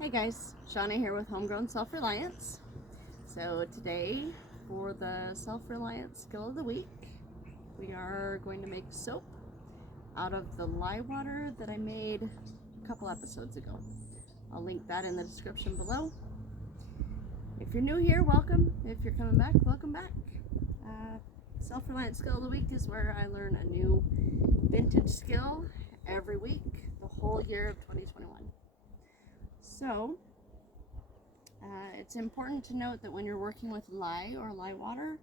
Hey guys, Shauna here with Homegrown Self Reliance. So today, for the Self Reliant Skill of the Week, we are going to make soap out of the lye water that I made a couple episodes ago. I'll link that in the description below. If you're new here, welcome. If you're coming back, welcome back. Self Reliant Skill of the Week is where I learn a new vintage skill every week, the whole year of 2021. So, it's important to note that when you're working with lye or lye water,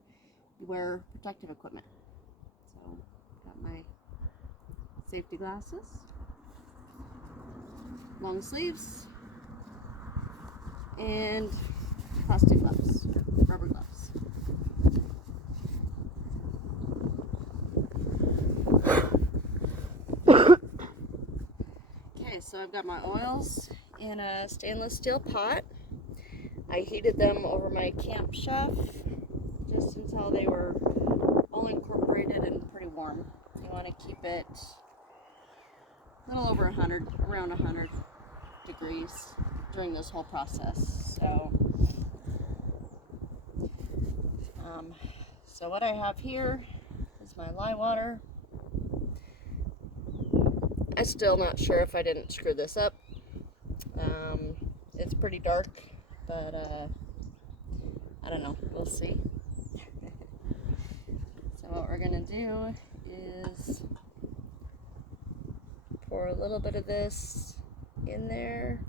you wear protective equipment. So, got my safety glasses, long sleeves, and plastic gloves, rubber gloves. Okay, so I've got my oils in a stainless steel pot. I heated them over my camp chef just until they were all incorporated and pretty warm. You want to keep it a little over 100, around 100 degrees during this whole process. So what I have here is my lye water. I'm still not sure if I didn't screw this up. It's pretty dark, but I don't know, we'll see. So what we're gonna do is pour a little bit of this in there.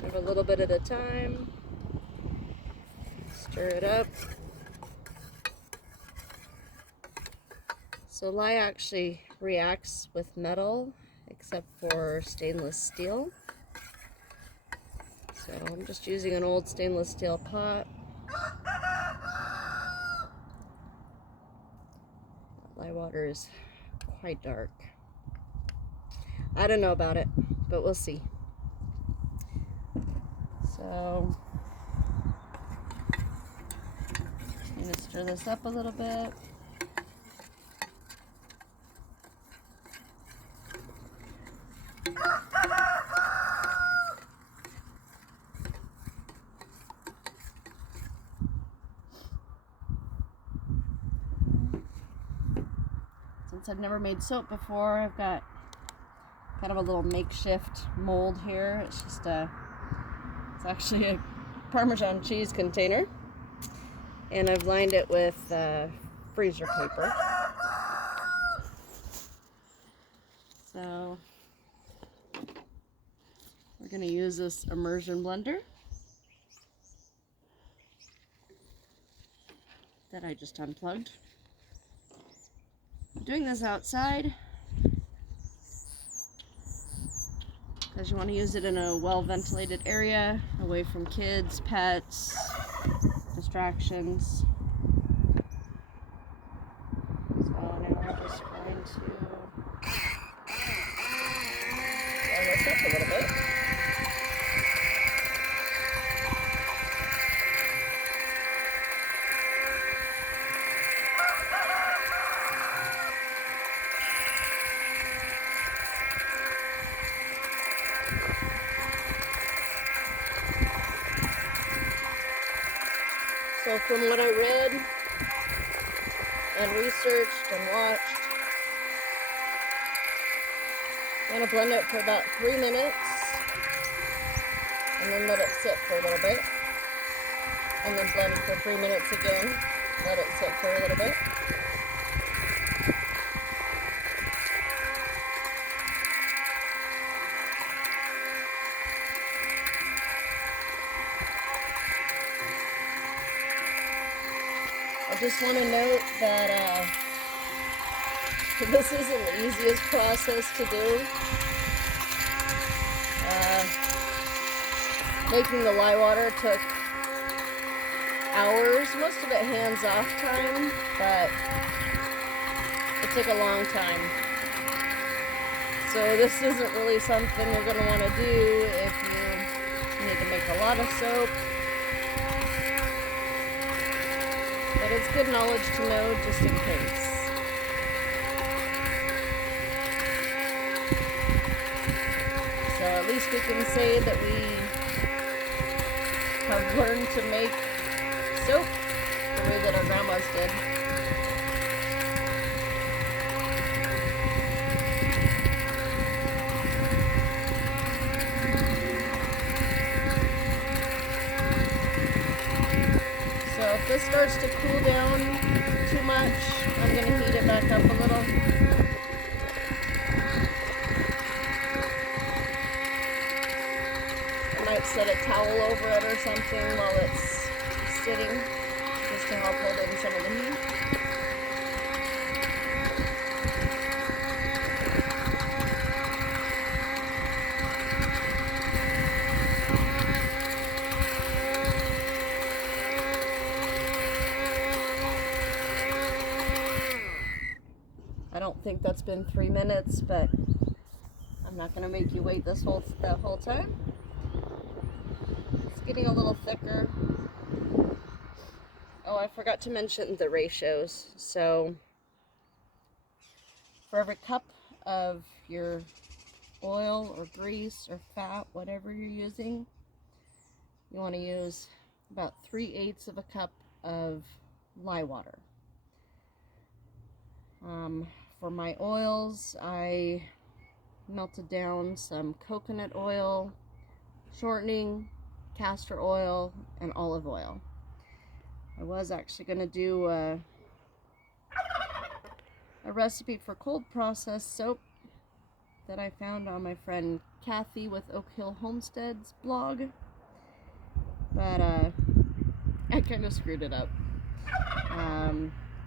Give a little bit at a time. Stir it up. So lye actually reacts with metal, except for stainless steel. So I'm just using an old stainless steel pot. Lye water is quite dark. I don't know about it, but we'll see. So I'm going to stir this up a little bit. Since I've never made soap before, I've got kind of a little makeshift mold here. It's just it's actually a Parmesan cheese container, and I've lined it with freezer paper. So we're going to use this immersion blender that I just unplugged. I'm doing this outside because you want to use it in a well-ventilated area, away from kids, pets, distractions. So now I'm just going to warm this up a little bit. So from what I read and researched and watched, I'm going to blend it for about 3 minutes and then let it sit for a little bit, and then blend for 3 minutes again, let it sit for a little bit. I just want to note that this isn't the easiest process to do. Making the lye water took hours, most of it hands-off time, but it took a long time. So this isn't really something you're going to want to do if you need to make a lot of soap. But it's good knowledge to know just in case. least we can say that we have learned to make soap the way that our grandmas did. So if this starts to cool down too much, I'm going to heat it back up a little. I might set a towel over it or something while it's sitting, just to help hold in some of the heat. I don't think that's been 3 minutes, but I'm not going to make you wait that whole time. It's getting a little thicker. Oh, I forgot to mention the ratios. So for every cup of your oil or grease or fat, whatever you're using, you want to use about 3/8 of a cup of lye water. For my oils, I melted down some coconut oil, shortening, castor oil, and olive oil. I was actually going to do a recipe for cold process soap that I found on my friend Kathy with Oak Hill Homestead's blog, but I kind of screwed it up.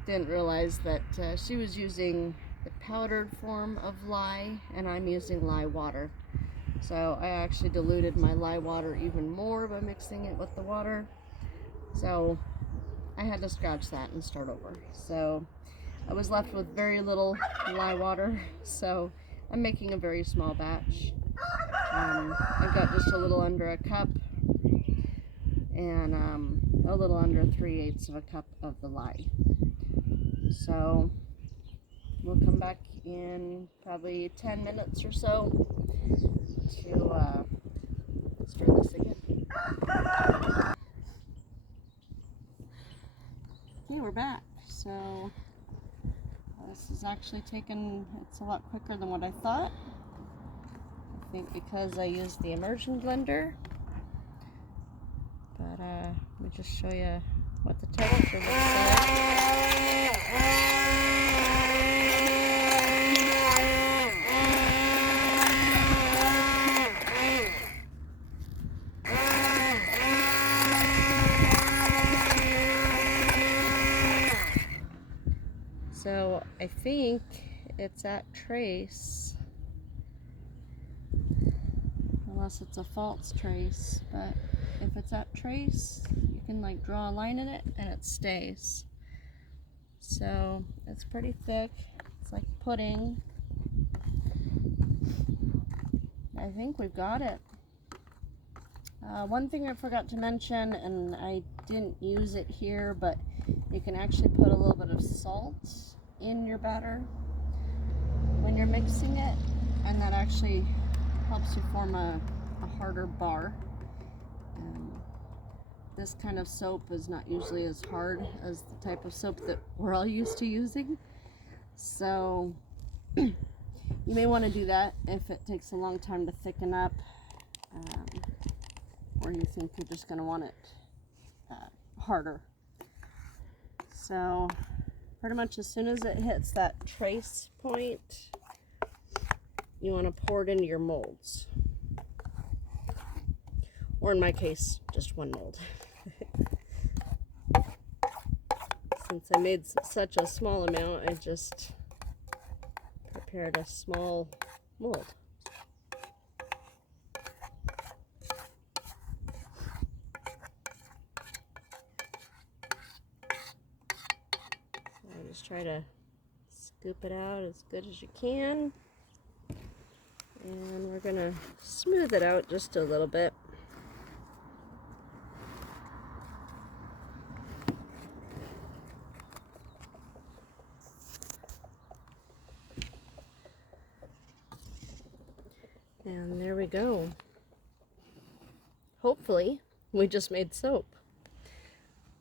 Didn't realize that she was using the powdered form of lye and I'm using lye water. So I actually diluted my lye water even more by mixing it with the water. So I had to scratch that and start over. So I was left with very little lye water. So I'm making a very small batch. I've got just a little under a cup and a little under 3/8 of a cup of the lye. So we'll come back in probably 10 minutes or so to stir this again. Okay, we're back. So this is actually it's a lot quicker than what I thought. I think because I used the immersion blender. But let me just show you what the texture looks like. So I think it's at trace, unless it's a false trace, but if it's at trace, you can like draw a line in it and it stays. So it's pretty thick. It's like pudding. I think we've got it. One thing I forgot to mention, and I didn't use it here, but you can actually put a little bit of salt in your batter when you're mixing it, and that actually helps you form a harder bar. This kind of soap is not usually as hard as the type of soap that we're all used to using. So you may want to do that if it takes a long time to thicken up, or you think you're just going to want it harder. So pretty much as soon as it hits that trace point, you want to pour it into your molds. Or in my case, just one mold. Since I made such a small amount, I just prepared a small mold. So just try to scoop it out as good as you can. And we're going to smooth it out just a little bit. And there we go. hopefully we just made soap.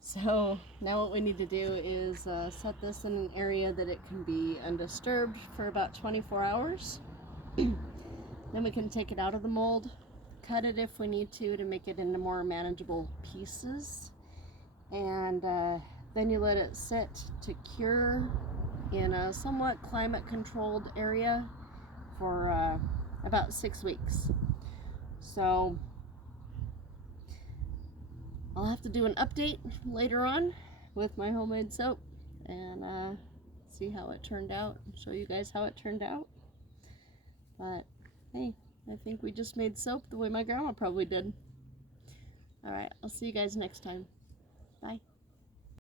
So now what we need to do is set this in an area that it can be undisturbed for about 24 hours. Then we can take it out of the mold, cut it if we need to make it into more manageable pieces, and then you let it sit to cure in a somewhat climate controlled area for about 6 weeks. So I'll have to do an update later on with my homemade soap and see how it turned out, show you guys how it turned out. But hey, I think we just made soap the way my grandma probably did. Alright, I'll see you guys next time. Bye.